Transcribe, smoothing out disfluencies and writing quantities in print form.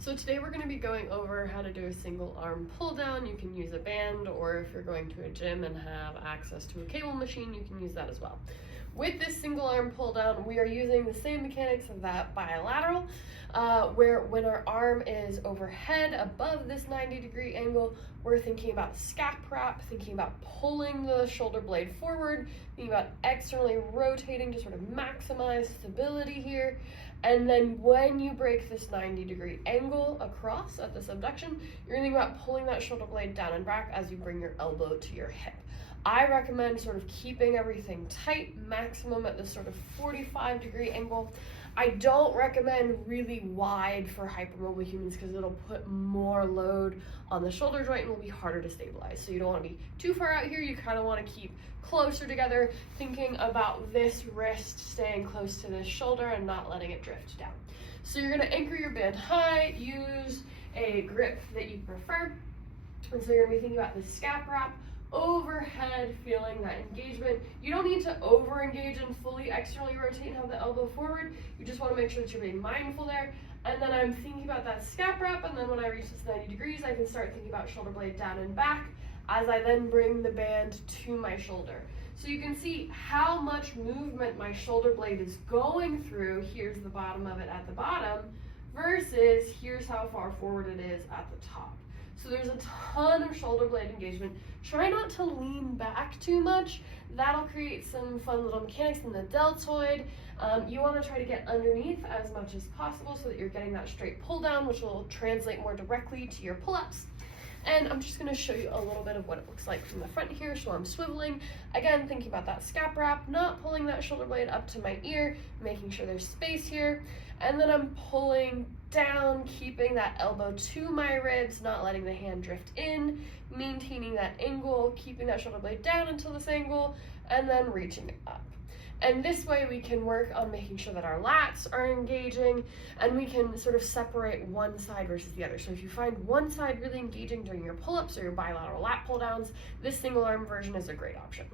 So today we're going to be going over how to do a single arm pull down. You can use a band, or if you're going to a gym and have access to a cable machine, you can use that as well. With this single arm pull down, we are using the same mechanics of that bilateral, where when our arm is overhead above this 90-degree angle, we're thinking about scap wrap, thinking about pulling the shoulder blade forward, thinking about externally rotating to sort of maximize stability here. And then when you break this 90-degree angle across at the subduction, you're thinking about pulling that shoulder blade down and back as you bring your elbow to your hip. I recommend sort of keeping everything tight, maximum at this sort of 45-degree angle. I don't recommend really wide for hypermobile humans because it'll put more load on the shoulder joint and will be harder to stabilize. So you don't want to be too far out here. You kind of want to keep closer together, thinking about this wrist staying close to this shoulder and not letting it drift down. So you're going to anchor your band high, use a grip that you prefer. And so you're going to be thinking about the scap wrap, overhead, feeling that engagement. You don't need to over engage and fully externally rotate and have the elbow forward. You just want to make sure that you're being mindful there. And then I'm thinking about that scap wrap, and then when I reach this 90 degrees, I can start thinking about shoulder blade down and back as I then bring the band to my shoulder. So you can see how much movement my shoulder blade is going through. Here's the bottom of it at the bottom versus here's how far forward it is at the top. So there's a ton of shoulder blade engagement. Try not to lean back too much. That'll create some fun little mechanics in the deltoid. You want to try to get underneath as much as possible so that you're getting that straight pull down, which will translate more directly to your pull-ups. And I'm just going to show you a little bit of what it looks like from the front here. So I'm swiveling, again, thinking about that scap wrap, not pulling that shoulder blade up to my ear, making sure there's space here. And then I'm pulling down, keeping that elbow to my ribs, not letting the hand drift in, maintaining that angle, keeping that shoulder blade down until this angle, and then reaching up. And this way we can work on making sure that our lats are engaging, and we can sort of separate one side versus the other. So if you find one side really engaging during your pull-ups or your bilateral lat pull downs, this single arm version is a great option.